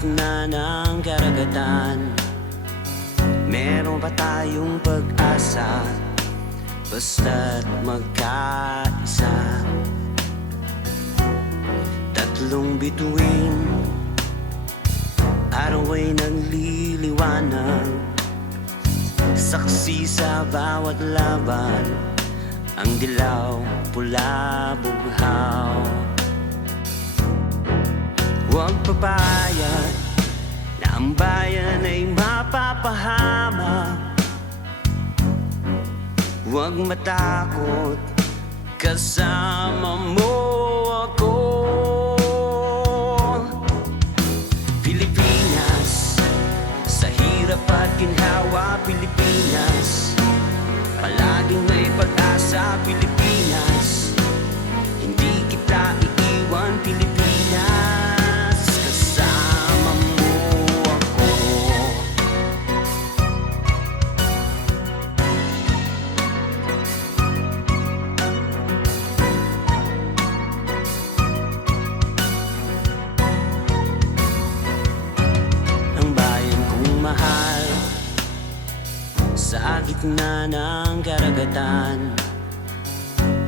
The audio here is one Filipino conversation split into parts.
gitna ng karagatan, meron pa tayong pag-asa, basta't magkaisa. Tatlong bituin, araw ay nagliliwanag, saksi sa bawat laban, ang dilaw, pula, bughaw. Huwag papayag na ang bayan ay mapapahamak. Huwag matakot, kasama mo ako. Pilipinas, sa hirap at ginhawa, Pilipinas, palaging may pag-asa, Pilipinas. Hindi kita iiwan, Pilipinas, kasama mo ako. Ang bayan kong mahal, sa gitna ng karagatan,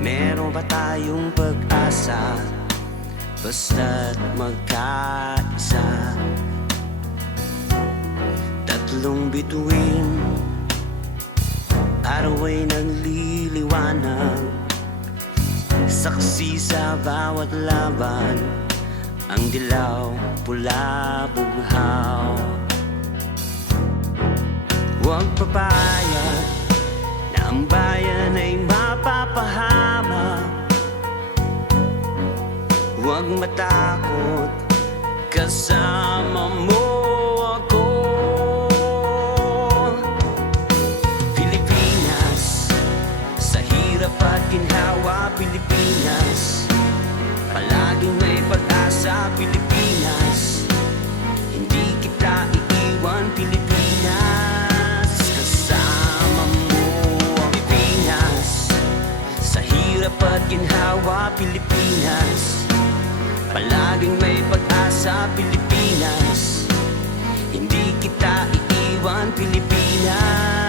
meron pa tayong pag-asa, basta't magkaisa. Tatlong bituin, araw ay nagliliwanag, saksi sa bawat laban, ang dilaw, pula, bughaw. Huwag papayag na ang bayan ay mapapahamak. Huwag matakot, kasama mo ako. Pilipinas, sa hirap at ginhawa, Pilipinas, palaging may pag-asa, Pilipinas. Hindi kita iiwan, Pilipinas, kasama mo. Pilipinas, sa hirap at ginhawa, Pilipinas, palaging may pag-asa, Pilipinas. Hindi kita iiwan, Pilipinas.